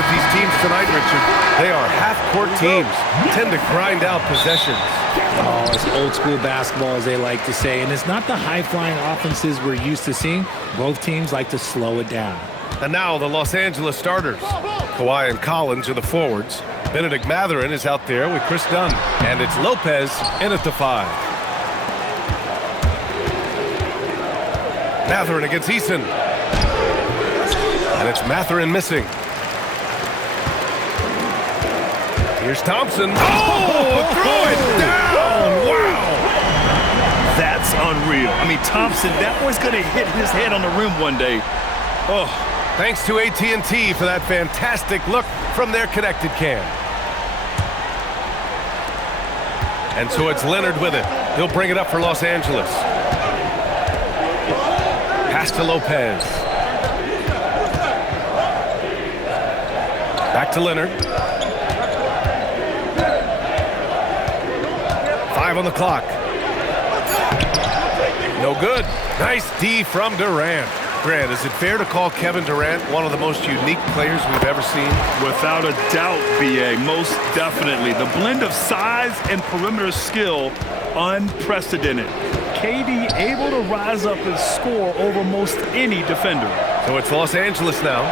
with these teams tonight, Richard. They are half-court teams, tend to grind out possessions. Oh, it's old school basketball, as they like to say. And it's not the high-flying offenses we're used to seeing. Both teams like to slow it down. And now the Los Angeles starters. Kawhi and Collins are the forwards. Benedict Mathurin is out there with Chris Dunn. And it's Lopez in at the 5. Mathurin against Eason. And it's Mathurin missing. Here's Thompson. Oh, throw it down! Wow! That's unreal. I mean, Thompson, that boy's going to hit his head on the rim one day. Oh. Thanks to AT&T for that fantastic look from their connected cam. And so it's Leonard with it. He'll bring it up for Los Angeles. Pass to Lopez. Back to Leonard. 5 on the clock. No good. Nice D from Durant. Grant, is it fair to call Kevin Durant one of the most unique players we've ever seen? Without a doubt, B.A., most definitely. The blend of size and perimeter skill, unprecedented. KD able to rise up and score over most any defender. So it's Los Angeles now.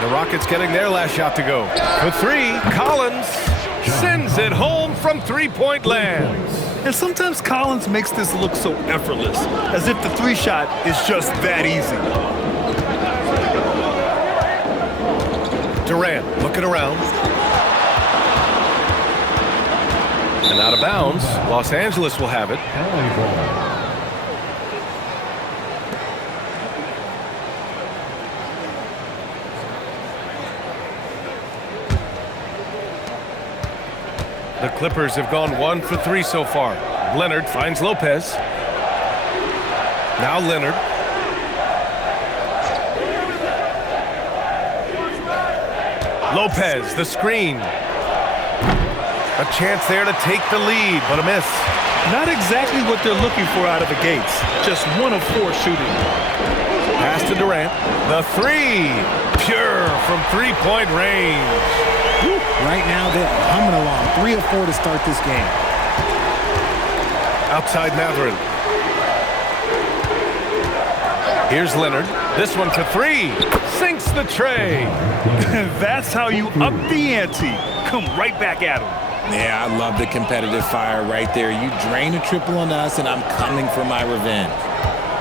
The Rockets getting their last shot to go. For 3, Collins sends it home from three-point land. And sometimes Collins makes this look so effortless, as if the 3-shot is just that easy. Durant looking around. And out of bounds. Los Angeles will have it. The Clippers have gone 1 for 3 so far. Leonard finds Lopez. Now Leonard. Lopez, the screen. A chance there to take the lead, but a miss. Not exactly what they're looking for out of the gates. Just 1 of 4 shooting. Pass to Durant. The 3. Pure from three-point range. Right now, they're humming along. 3 of 4 to start this game. Outside Mathurin. Here's Leonard. This one for 3. Sinks the tray. That's how you up the ante. Come right back at him. Yeah, I love the competitive fire right there. You drain a triple on us, and I'm coming for my revenge.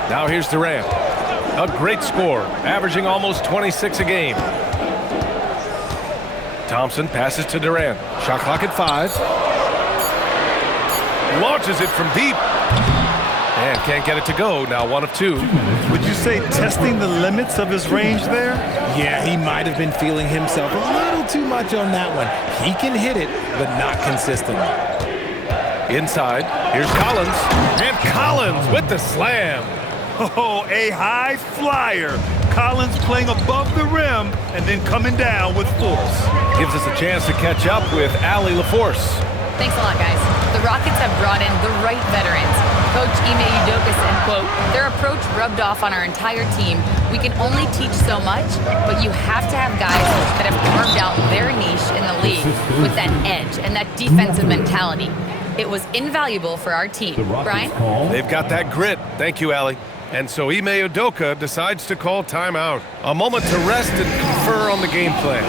Now here's Durant. A great score, averaging almost 26 a game. Thompson passes to Durant. Shot clock at 5. Launches it from deep. And can't get it to go. Now 1 of 2. Would you say testing the limits of his range there? Yeah, he might have been feeling himself a little too much on that one. He can hit it, but not consistently. Inside, here's Collins. And Collins with the slam. Oh, a high flyer. Collins playing above the rim and then coming down with force. Gives us a chance to catch up with Allie LaForce. Thanks a lot, guys. The Rockets have brought in the right veterans. Coach Ime Udoka said, quote, their approach rubbed off on our entire team. We can only teach so much, but you have to have guys that have carved out their niche in the league with that edge and that defensive mentality. It was invaluable for our team. Brian? They've got that grit. Thank you, Allie. And so Ime Udoka decides to call timeout. A moment to rest and confer on the game plan.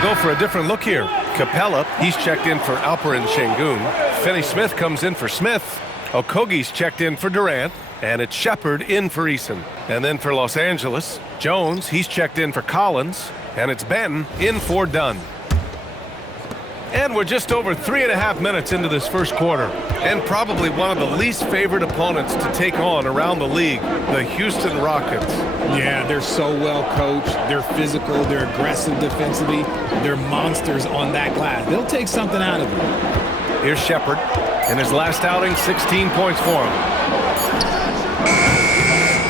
will go for a different look here. Capella, he's checked in for Alperen Şengün. Finney-Smith comes in for Smith. Okogie's checked in for Durant. And it's Shepard in for Eason. And then for Los Angeles, Jones, he's checked in for Collins. And it's Ben in for Dunn. And we're just over 3.5 minutes into this first quarter. And probably one of the least favored opponents to take on around the league, the Houston Rockets. Yeah, they're so well coached. They're physical. They're aggressive defensively. They're monsters on that glass. They'll take something out of it. Here's Shepard. In his last outing, 16 points for him.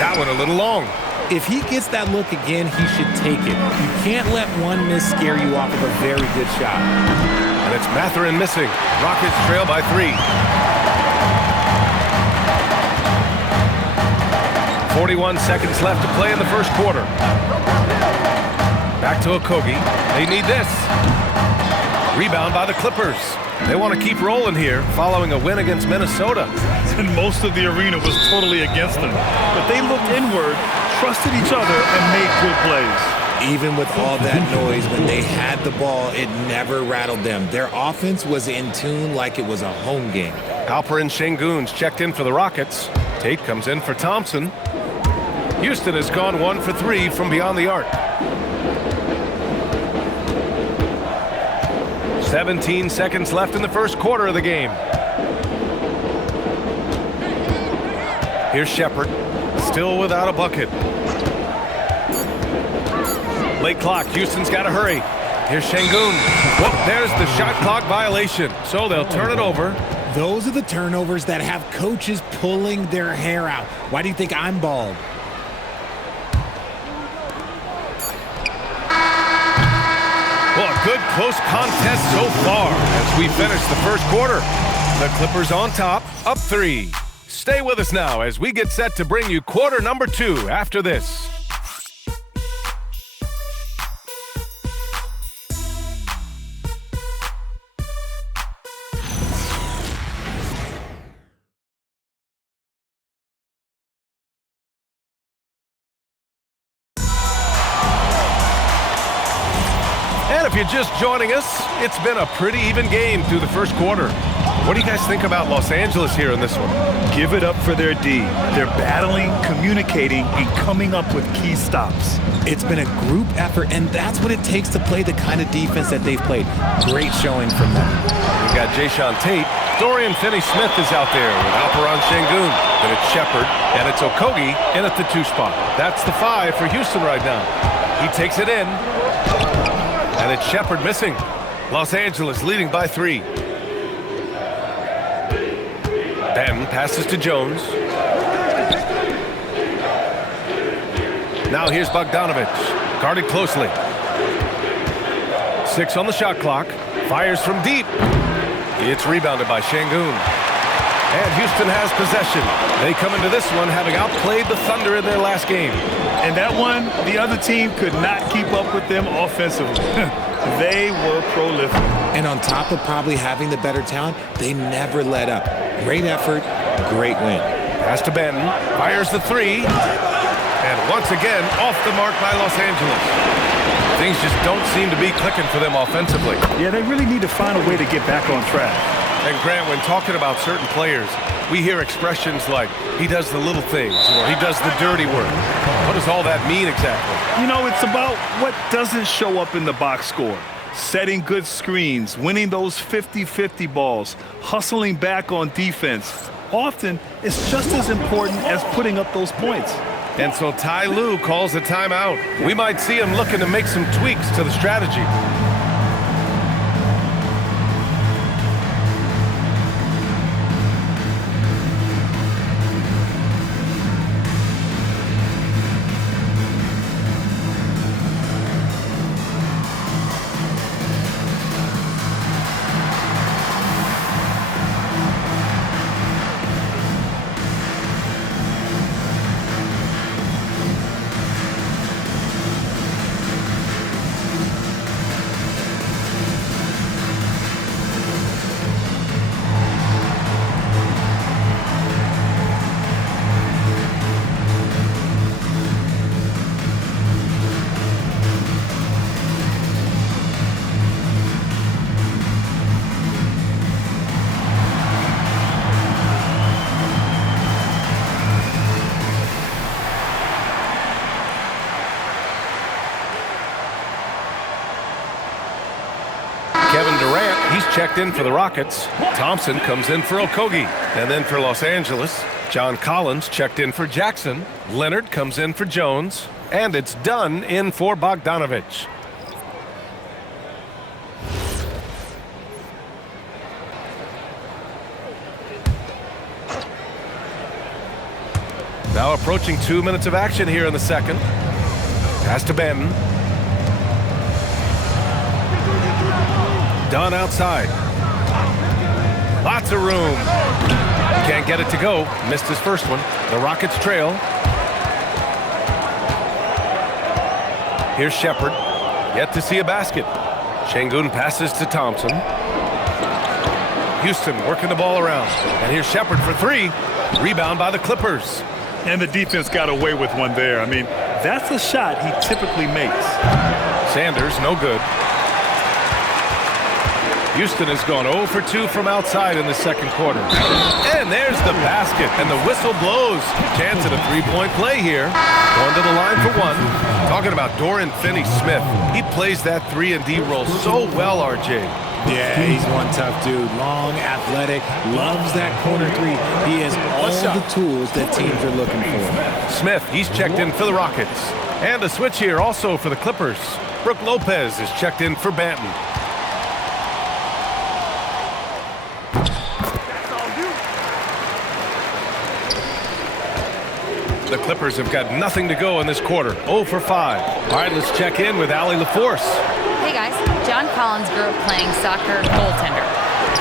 That one a little long. If he gets that look again, he should take it. You can't let one miss scare you off of a very good shot. And it's Mathurin missing. Rockets trail by 3. 41 seconds left to play in the first quarter. Back to Okogie. They need this. Rebound by the Clippers. They want to keep rolling here following a win against Minnesota. And most of the arena was totally against them. But they looked inward, trusted each other, and made good plays. Even with all that noise, when they had the ball, it never rattled them. Their offense was in tune like it was a home game. Alperen Şengün's checked in for the Rockets. Tate comes in for Thompson. Houston has gone 1 for 3 from beyond the arc. 17 seconds left in the first quarter of the game. Here's Shepard, still without a bucket. Late clock, Houston's got to hurry. Here's Şengün. Whoop, there's the shot clock violation. So they'll turn it over. Those are the turnovers that have coaches pulling their hair out. Why do you think I'm bald? Well, a good close contest so far as we finish the first quarter. The Clippers on top, up 3. Stay with us now as we get set to bring you quarter number 2 after this. And if you're just joining us, it's been a pretty even game through the first quarter. What do you guys think about Los Angeles here in this one? Give it up for their D. They're battling, communicating, and coming up with key stops. It's been a group effort, and that's what it takes to play the kind of defense that they've played. Great showing from them. We've got Jae'Sean Tate. Dorian Finney-Smith is out there with Alperen Şengün. Then it's Shepard, and it's Okogie in at the 2 spot. That's the 5 for Houston right now. He takes it in. And it's Shepard missing. Los Angeles leading by 3. Ben passes to Jones. Now here's Bogdanović, guarded closely. 6 on the shot clock. Fires from deep. It's rebounded by Şengün. And Houston has possession. They come into this one having outplayed the Thunder in their last game. And that one, the other team could not keep up with them offensively. They were prolific. And on top of probably having the better talent, they never let up. Great effort, great win. Pass to Ben, fires the 3. And once again, off the mark by Los Angeles. Things just don't seem to be clicking for them offensively. Yeah, they really need to find a way to get back on track. And Grant, when talking about certain players, we hear expressions like, he does the little things, or he does the dirty work. What does all that mean exactly? You know, it's about what doesn't show up in the box score. Setting good screens, winning those 50-50 balls, hustling back on defense. Often, it's just as important as putting up those points. And so Ty Lue calls a timeout. We might see him looking to make some tweaks to the strategy. checked in for the Rockets. Thompson comes in for Okogie. And then for Los Angeles, John Collins checked in for Jackson. Leonard comes in for Jones. And it's Dunn in for Bogdanovich. Now approaching 2 minutes of action here in the second. Pass to Benton. Dunn outside. Lots of room. Can't get it to go. Missed his first one. The Rockets trail. Here's Shepard. Yet to see a basket. Şengün passes to Thompson. Houston working the ball around. And here's Shepard for three. Rebound by the Clippers. And the defense got away with one there. I mean, that's a shot he typically makes. Sanders, no good. Houston has gone 0 for 2 from outside in the second quarter. And there's the basket, and the whistle blows. Chance at a three-point play here. Going to the line for one. Talking about Dorian Finney-Smith. He plays that 3 and D role so well, RJ. Yeah, he's one tough dude. Long, athletic, loves that corner three. He has all the tools that teams are looking for. Smith, he's checked in for the Rockets. And a switch here also for the Clippers. Brook Lopez is checked in for Banton. The Clippers have got nothing to go in this quarter. 0 for 5. All right, let's check in with Allie LaForce. Hey guys, John Collins grew up playing soccer goaltender.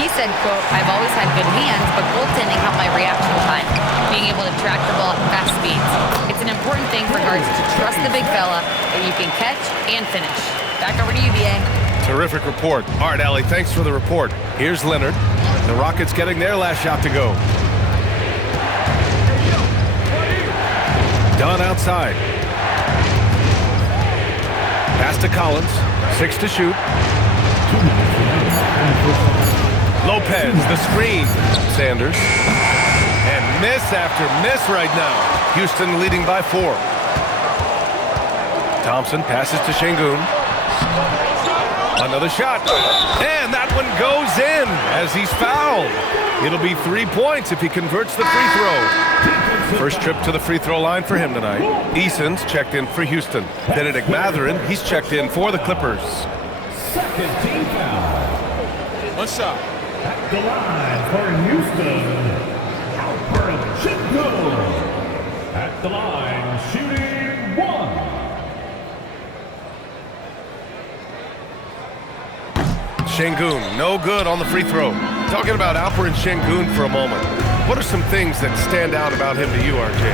He said, quote, "I've always had good hands, but goaltending helped my reaction time, being able to track the ball at fast speeds. It's an important thing for guards to trust the big fella that you can catch and finish." Back over to you, BA. Terrific report. All right, Allie, thanks for the report. Here's Leonard. The Rockets getting their last shot to go. Dunn outside. Pass to Collins. 6 to shoot. Lopez, the screen. Sanders. And miss after miss right now. Houston leading by 4. Thompson passes to Şengün. Another shot. And that one goes in as he's fouled. It'll be 3 points if he converts the free throw. First trip to the free throw line for him tonight. Eason's checked in for Houston. Benedict Mathurin, he's checked in for the Clippers. Second team foul. What's up? At the line for Houston, Alperen Şengün. At the line, shooting 1. Şengün, no good on the free throw. Talking about Alperen Şengün for a moment. What are some things that stand out about him to you, RJ?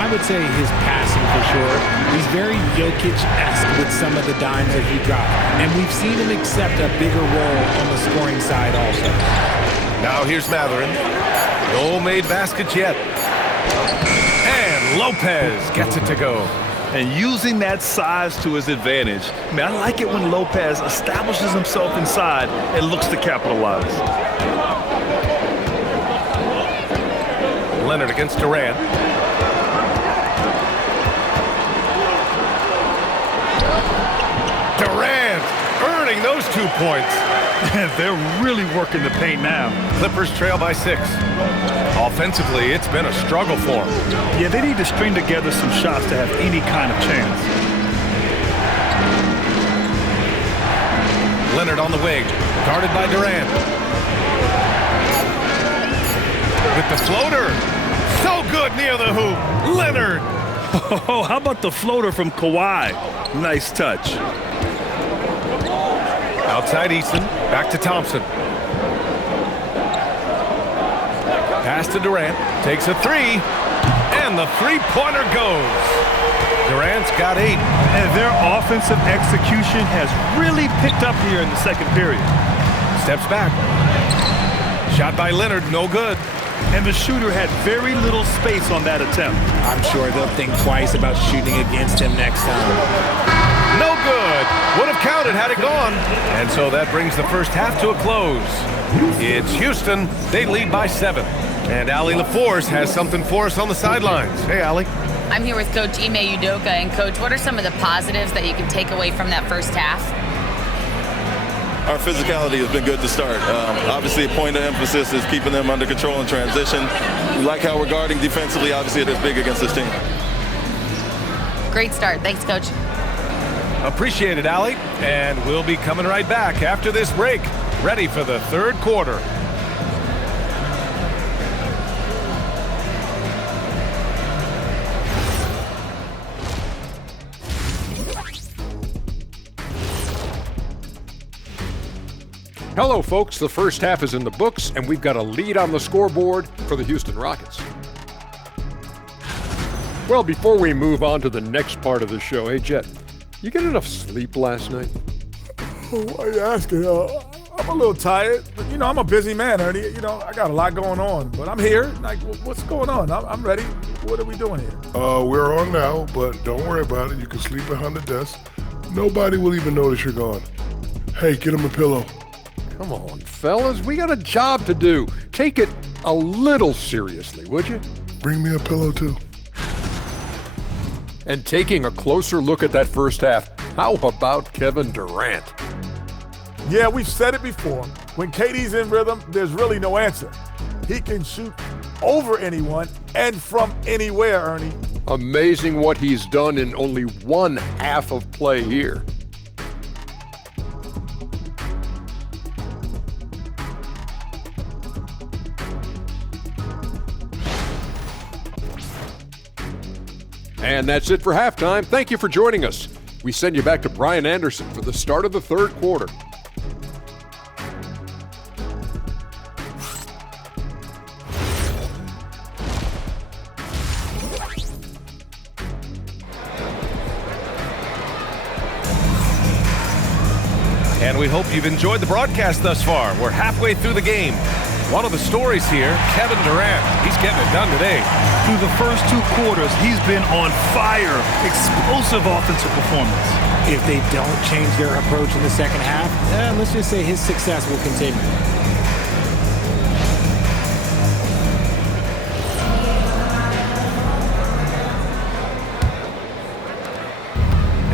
I would say his passing for sure. He's very Jokic-esque with some of the dimes that he dropped. And we've seen him accept a bigger role on the scoring side also. Now here's Mathurin. No made baskets yet. And Lopez gets it to go. And using that size to his advantage. I mean, I like it when Lopez establishes himself inside and looks to capitalize. Leonard against Durant. Durant earning those 2 points. They're really working the paint now. Clippers trail by 6. Offensively, it's been a struggle for them. Yeah, they need to string together some shots to have any kind of chance. Leonard on the wing, guarded by Durant. With the floater. So good near the hoop. Leonard. Oh, how about the floater from Kawhi? Nice touch. Outside Easton, back to Thompson. Pass to Durant, takes a 3, and the three-pointer goes. Durant's got 8. And their offensive execution has really picked up here in the second period. Steps back. Shot by Leonard, no good. And the shooter had very little space on that attempt. I'm sure they'll think twice about shooting against him next time. No good. Would have counted had it gone. And so that brings the first half to a close. It's Houston. They lead by 7. And Allie LaForce has something for us on the sidelines. Hey, Allie. I'm here with Coach Ime Udoka. And Coach, what are some of the positives that you can take away from that first half? our physicality has been good to start. Obviously, a point of emphasis is keeping them under control in transition. We like how we're guarding defensively. Obviously, it is big against this team. Great start. Thanks, Coach. Appreciate it, Allie. And we'll be coming right back after this break, ready for the third quarter. Hello, folks. The first half is in the books, and we've got a lead on the scoreboard for the Houston Rockets. Well, before we move on to the next part of the show, hey, Jet, you get enough sleep last night? Why are you asking? I'm a little tired, but, I'm a busy man, Ernie. I got a lot going on, but I'm here. Like, what's going on? I'm ready. What are we doing here? We're on now, but don't worry about it. You can sleep behind the desk. Nobody will even notice you're gone. Hey, get him a pillow. Come on, fellas, we got a job to do. Take it a little seriously, would you? Bring me a pillow, too. And taking a closer look at that first half, how about Kevin Durant? Yeah, we've said it before. When KD's in rhythm, there's really no answer. He can shoot over anyone and from anywhere, Ernie. Amazing what he's done in only one half of play here. And that's it for halftime. Thank you for joining us. We send you back to Brian Anderson for the start of the third quarter. And we hope you've enjoyed the broadcast thus far. We're halfway through the game. One of the stories here, Kevin Durant. He's getting it done today. Through the first two quarters, he's been on fire. Explosive offensive performance. If they don't change their approach in the second half, let's just say his success will continue.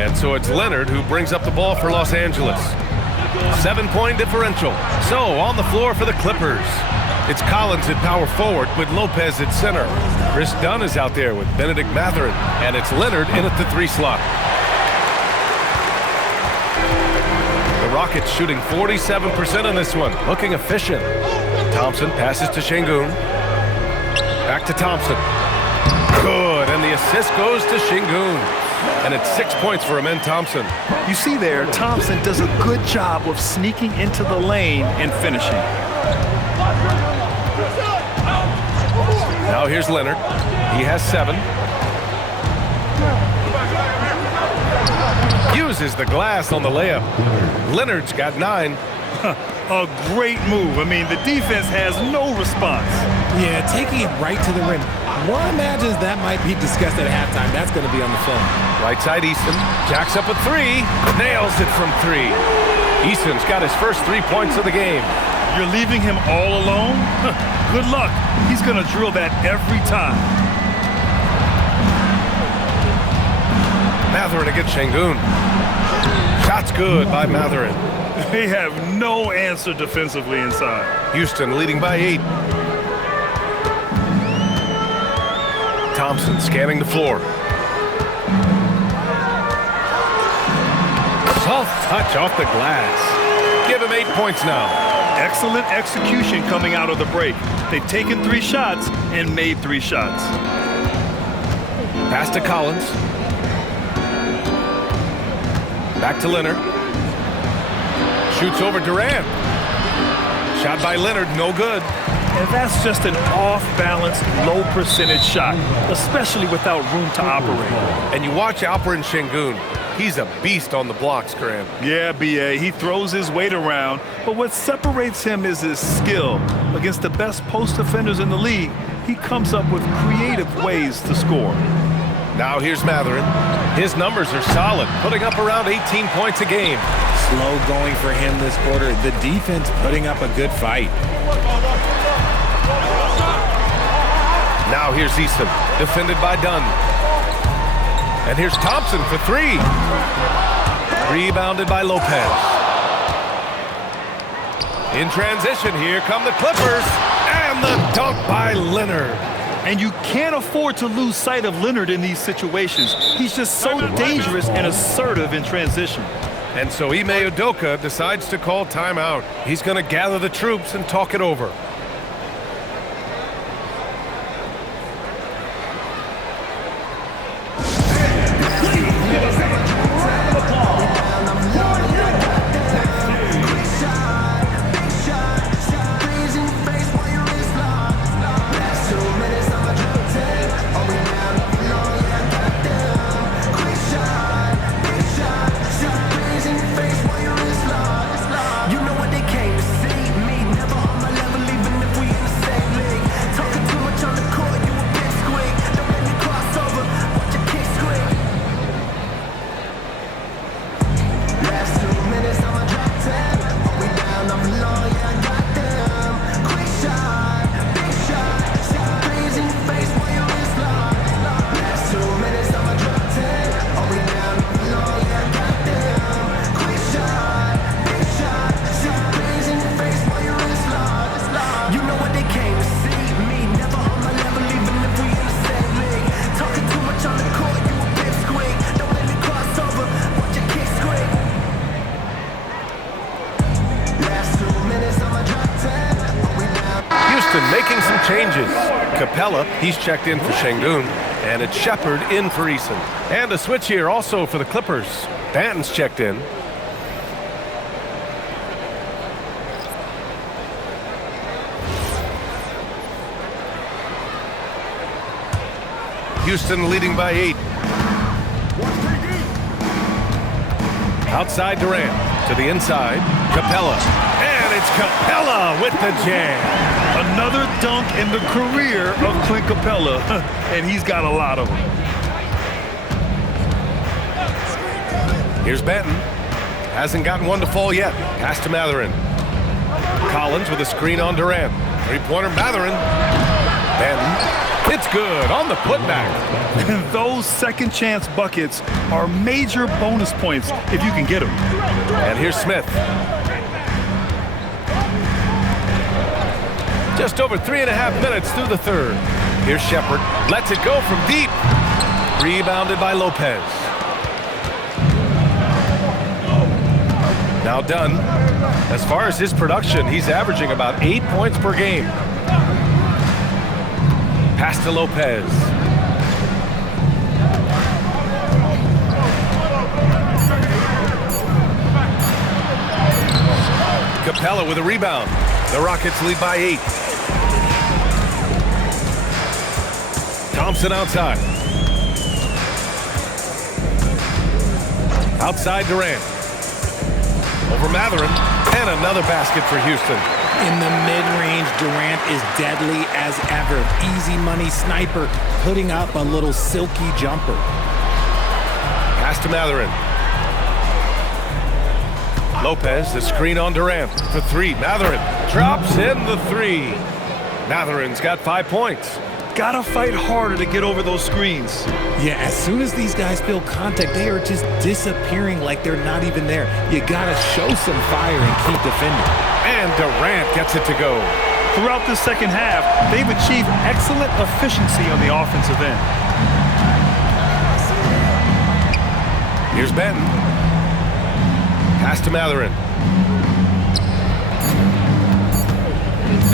And so it's Leonard who brings up the ball for Los Angeles. 7-point differential. So on the floor for the Clippers. It's Collins at power forward with Lopez at center. Chris Dunn is out there with Benedict Mathurin. And it's Leonard in at the 3 slot. The Rockets shooting 47% on this one. Looking efficient. Thompson passes to Şengün. Back to Thompson. Good. And the assist goes to Şengün. And it's 6 points for Amen Thompson. You see there, Thompson does a good job of sneaking into the lane and finishing. Now here's Leonard. He has 7. Uses the glass on the layup. Leonard's got 9. A great move. I mean, the defense has no response. Yeah, taking it right to the rim. One imagines that might be discussed at halftime. That's going to be on the film. Right side Easton. Jacks up a 3. Nails it from 3. Easton's got his first 3 points of the game. You're leaving him all alone? Good luck. He's going to drill that every time. Mathurin against Şengün. Shot's good by Mathurin. They have no answer defensively inside. Houston leading by 8. Thompson scanning the floor. Soft touch off the glass. Give him 8 points now. Excellent execution coming out of the break. They've taken 3 shots and made 3 shots. Pass to Collins. Back to Leonard. Shoots over Durant. Shot by Leonard, no good. And that's just an off-balance, low-percentage shot, especially without room to operate. And you watch Alperen Şengün. He's a beast on the blocks, Graham. Yeah, B.A., he throws his weight around, but what separates him is his skill. Against the best post defenders in the league, he comes up with creative ways to score. Now here's Mathurin. His numbers are solid, putting up around 18 points a game. Slow going for him this quarter. The defense putting up a good fight. Now here's Easton, defended by Dunn. And here's Thompson for 3. Rebounded by Lopez. In transition, here come the Clippers. And the dunk by Leonard. And you can't afford to lose sight of Leonard in these situations. He's just so dangerous and assertive in transition. And so Ime Udoka decides to call timeout. He's going to gather the troops and talk it over. Making some changes. Capella, he's checked in for Şengün, and it's Shepherd in for Eason. And a switch here also for the Clippers. Banton's checked in. Houston leading by 8. Outside Durant, to the inside, Capella. And it's Capella with the jam. Another dunk in the career of Clint Capella, and he's got a lot of them. Here's Banton. Hasn't gotten one to fall yet. Pass to Mathurin. Collins with a screen on Durant. Three-pointer Mathurin. Banton. It's good on the putback. Those second chance buckets are major bonus points if you can get them. And here's Smith. Just over 3.5 minutes through the third. Here's Shepherd. Lets it go from deep. Rebounded by Lopez. Now Dunn. As far as his production, he's averaging about 8 points per game. Pass to Lopez. Capella with a rebound. The Rockets lead by 8. Thompson outside. Outside Durant. Over Mathurin. And another basket for Houston. In the mid-range, Durant is deadly as ever. Easy money sniper, putting up a little silky jumper. Pass to Mathurin. Lopez, the screen on Durant for 3. Mathurin drops in the 3. Mathurin's got 5 points. Gotta fight harder to get over those screens. Yeah, as soon as these guys feel contact, they are just disappearing like they're not even there. You gotta show some fire and keep defending. And Durant gets it to go. Throughout the second half, they've achieved excellent efficiency on the offensive end. Here's Banton. Pass to Mathurin.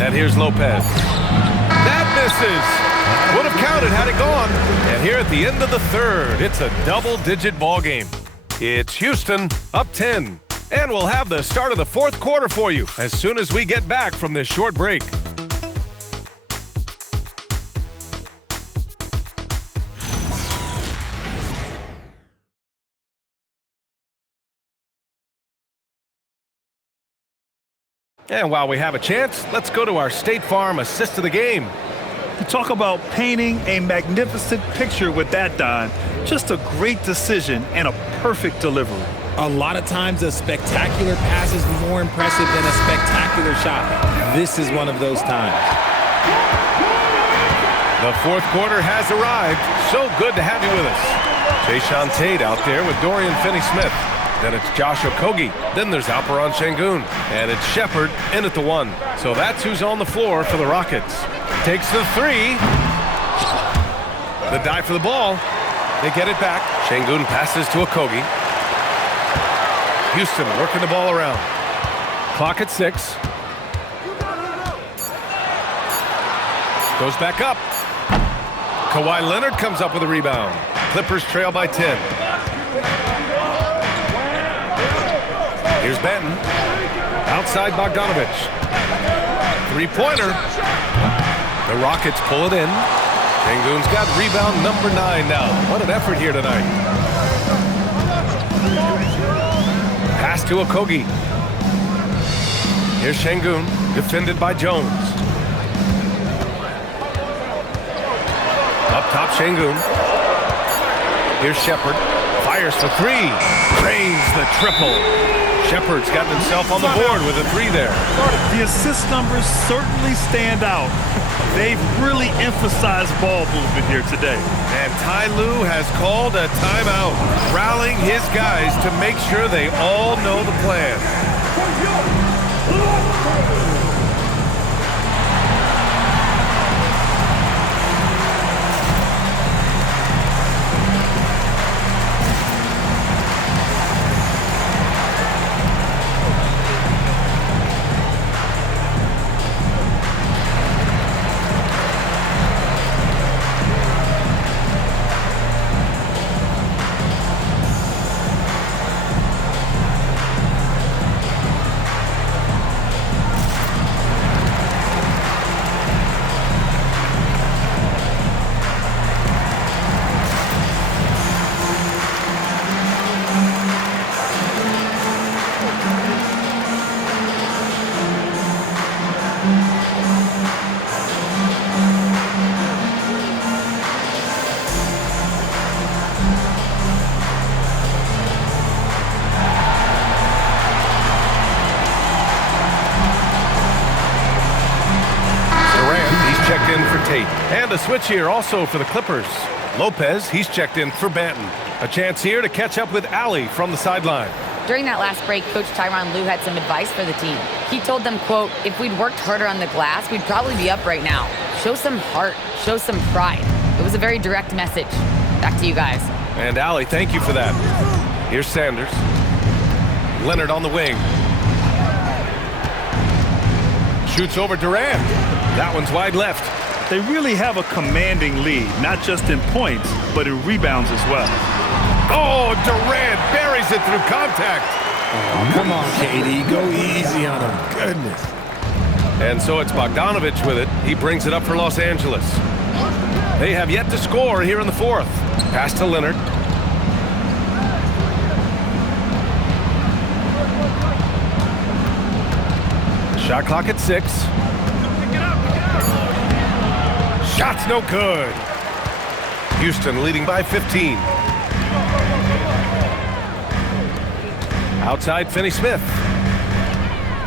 And here's Lopez. That misses. Would have counted had it gone. And here at the end of the third, it's a double-digit ball game. It's Houston up 10. And we'll have the start of the fourth quarter for you as soon as we get back from this short break. And while we have a chance, let's go to our State Farm assist of the game. You talk about painting a magnificent picture with that, Don. Just a great decision and a perfect delivery. A lot of times a spectacular pass is more impressive than a spectacular shot. This is one of those times. The fourth quarter has arrived. So good to have you with us. Jayshawn Tate out there with Dorian Finney-Smith. Then it's Josh Okogie. Then there's Alperen Şengün. And it's Shepherd in at the 1. So that's who's on the floor for the Rockets. Takes the 3. The dive for the ball. They get it back. Şengün passes to Okogie. Houston working the ball around. Clock at 6. Goes back up. Kawhi Leonard comes up with a rebound. Clippers trail by 10. Here's Benton. Outside Bogdanović. Three-pointer. The Rockets pull it in. Şengün's got rebound number 9 now. What an effort here tonight. Pass to Okogie. Here's Şengün, defended by Jones. Up top, Şengün. Here's Shepherd. Fires for 3. Drains the triple. Shepherd's gotten himself on the board with a 3 there. The assist numbers certainly stand out. They've really emphasized ball movement here today. And Ty Lue has called a timeout, rallying his guys to make sure they all know the plan. And a switch here also for the Clippers. Lopez, he's checked in for Banton. A chance here to catch up with Allie from the sideline. During that last break, Coach Tyronn Lue had some advice for the team. He told them, quote, if we'd worked harder on the glass, we'd probably be up right now. Show some heart, show some pride. It was a very direct message. Back to you guys. And Allie, thank you for that. Here's Sanders. Leonard on the wing. Shoots over Durant. That one's wide left. They really have a commanding lead, not just in points, but in rebounds as well. Oh, Durant buries it through contact. Oh, come on, KD. Go easy on him. Goodness. And so it's Bogdanović with it. He brings it up for Los Angeles. They have yet to score here in the 4th. Pass to Leonard. Shot clock at 6. Shot's no good. Houston leading by 15. Outside, Finney-Smith.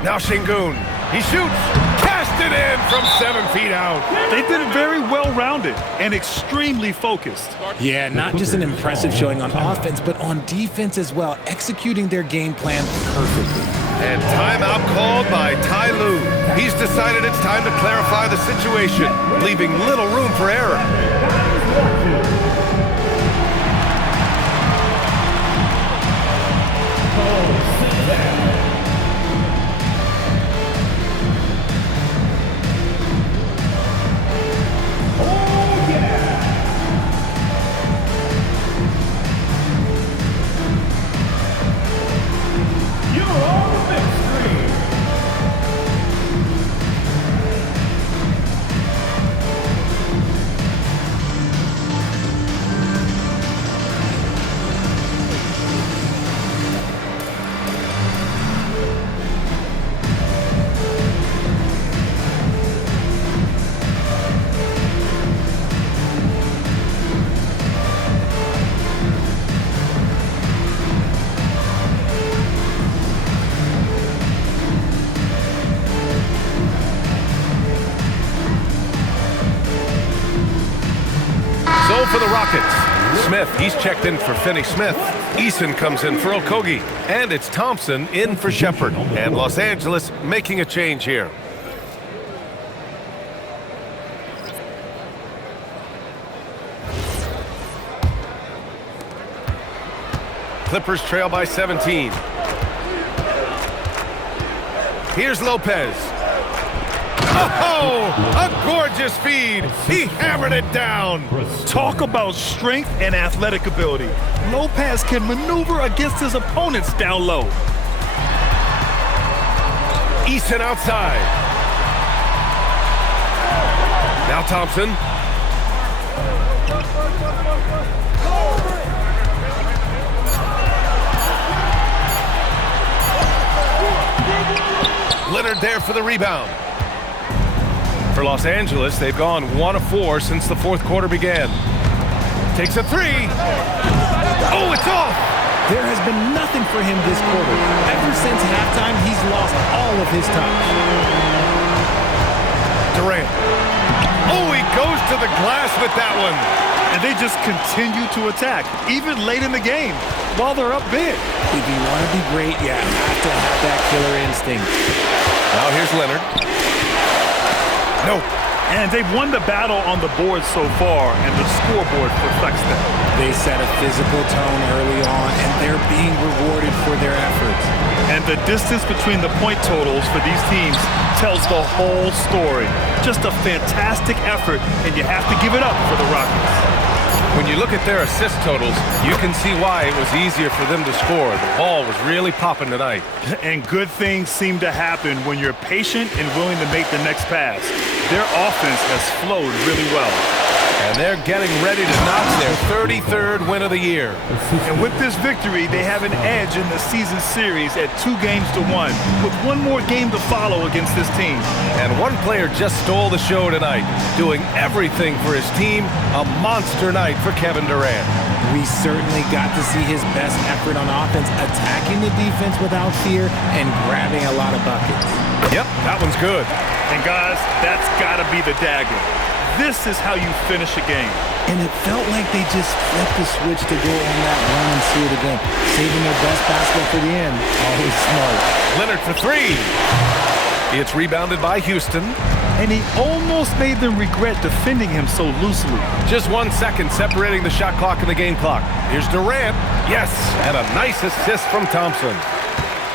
Now Şengün. He shoots. Cast it in from 7 feet out. They did it very well-rounded and extremely focused. Yeah, not just an impressive showing on offense, but on defense as well, executing their game plan perfectly. And timeout called by Ty Lue. He's decided it's time to clarify the situation, leaving little room for error. For the Rockets, Smith, he's checked in for Finney-Smith. Eason comes in for Okogie. And it's Thompson in for Shepard. And Los Angeles making a change here. Clippers trail by 17. Here's Lopez. Oh, a gorgeous feed. He hammered it down. Talk about strength and athletic ability. Lopez can maneuver against his opponents down low. Eason outside. Now Thompson. Leonard there for the rebound. For Los Angeles, they've gone 1 of 4 since the fourth quarter began. Takes a three. Oh, it's off. There has been nothing for him this quarter. Ever since halftime, he's lost all of his touch. Durant. Oh, he goes to the glass with that one. And they just continue to attack, even late in the game, while they're up big. If you want to be great, you have to have that killer instinct. Now here's Leonard. No. And they've won the battle on the board so far, and the scoreboard reflects that. They set a physical tone early on, and they're being rewarded for their efforts. And the distance between the point totals for these teams tells the whole story. Just a fantastic effort, and you have to give it up for the Rockets. When you look at their assist totals, you can see why it was easier for them to score. The ball was really popping tonight. And good things seem to happen when you're patient and willing to make the next pass. Their offense has flowed really well. And they're getting ready to notch their 33rd win of the year. And with this victory, they have an edge in the season series at 2-1, with one more game to follow against this team. And one player just stole the show tonight, doing everything for his team. A monster night for Kevin Durant. We certainly got to see his best effort on offense, attacking the defense without fear and grabbing a lot of buckets. Yep, that one's good. And guys, that's got to be the dagger. This is how you finish a game. And it felt like they just flipped the switch to go on that run and seal the game. Saving their best basketball for the end. Always smart. Leonard for three. It's rebounded by Houston. And he almost made them regret defending him so loosely. Just 1 second separating the shot clock and the game clock. Here's Durant. Yes, and a nice assist from Thompson.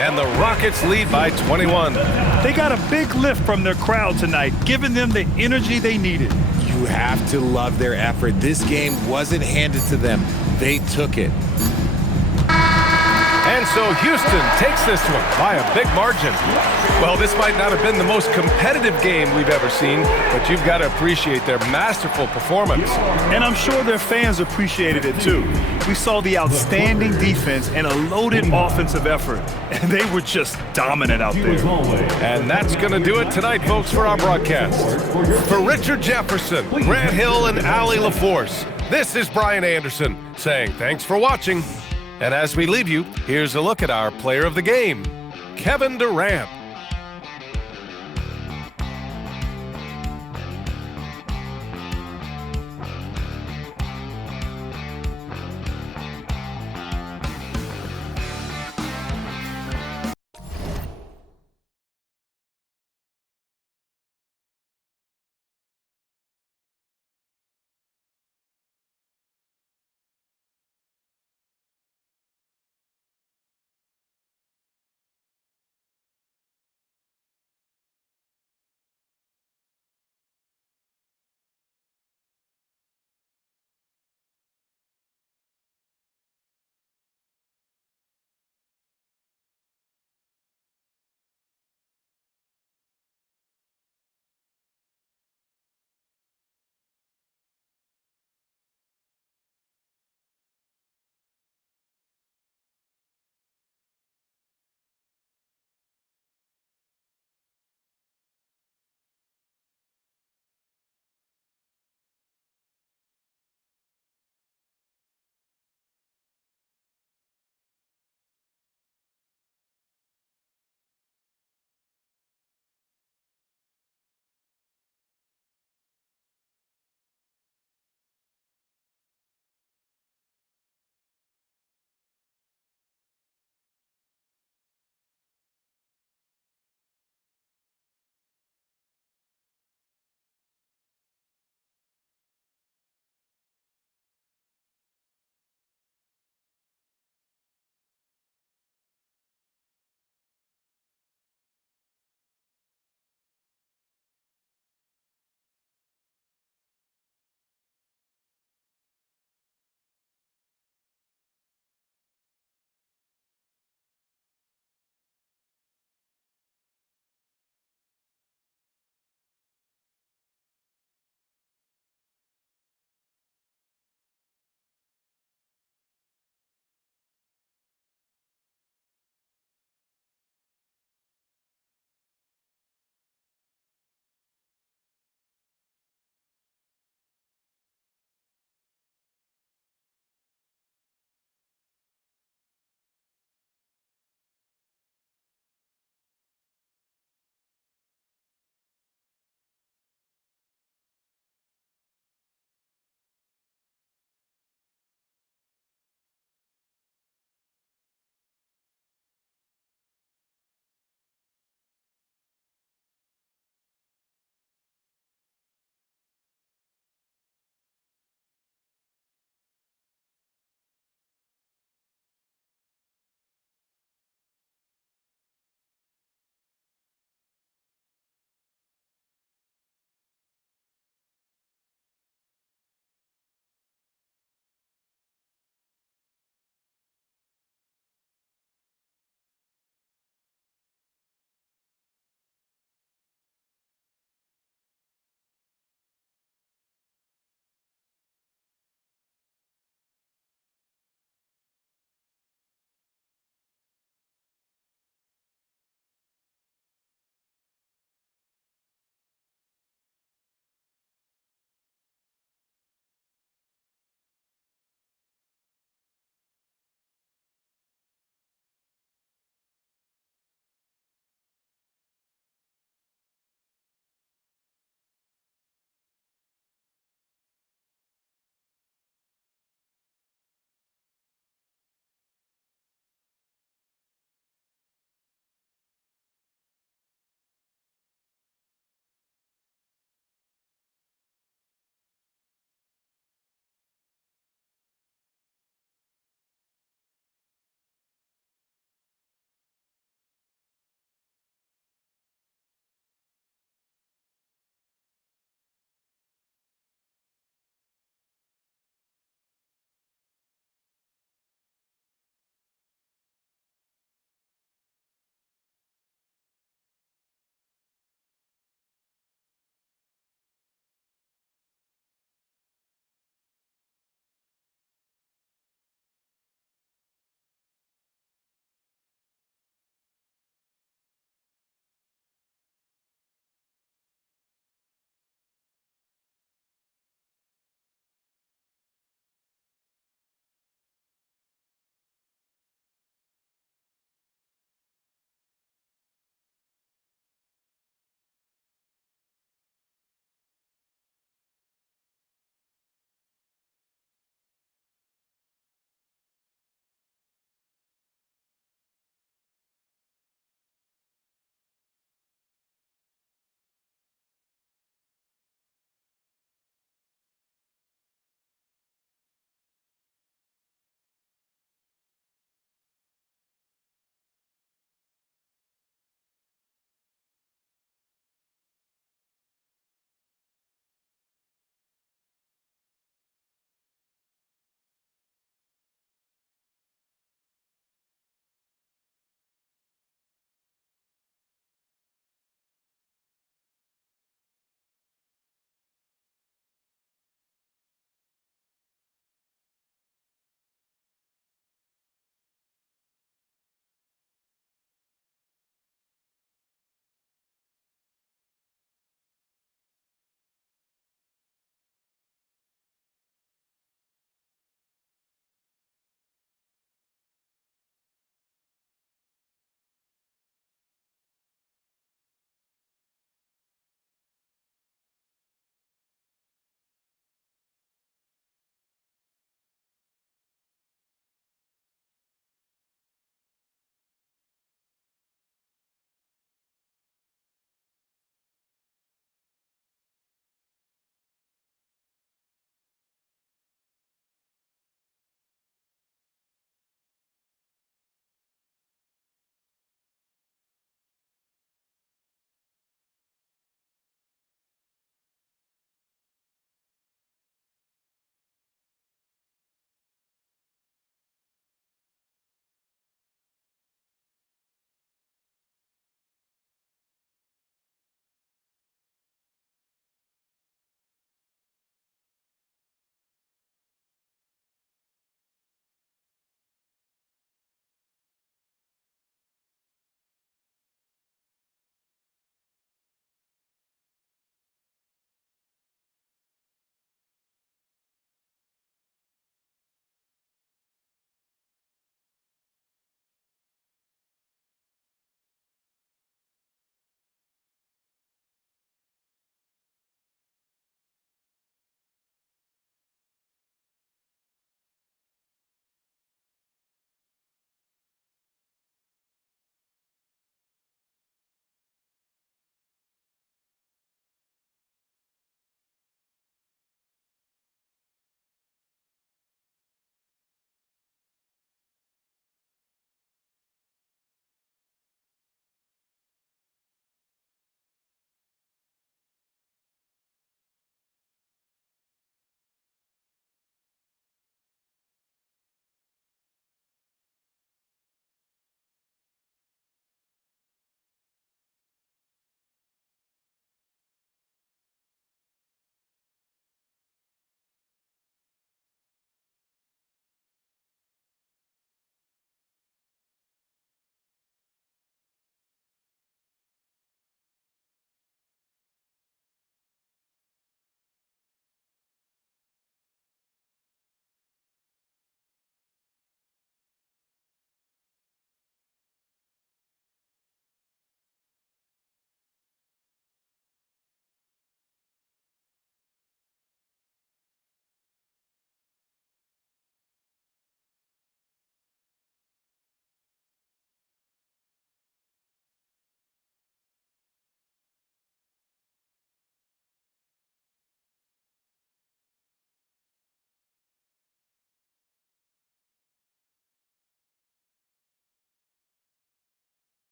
And the Rockets lead by 21. They got a big lift from their crowd tonight, giving them the energy they needed. You have to love their effort. This game wasn't handed to them. They took it. And so Houston takes this one by a big margin. Well, this might not have been the most competitive game we've ever seen, but you've got to appreciate their masterful performance. And I'm sure their fans appreciated it too. We saw the outstanding defense and a loaded offensive effort, and they were just dominant out there. And that's going to do it tonight, folks, for our broadcast. For Richard Jefferson, Grant Hill, and Allie LaForce, this is Brian Anderson saying thanks for watching. And as we leave you, here's a look at our player of the game, Kevin Durant.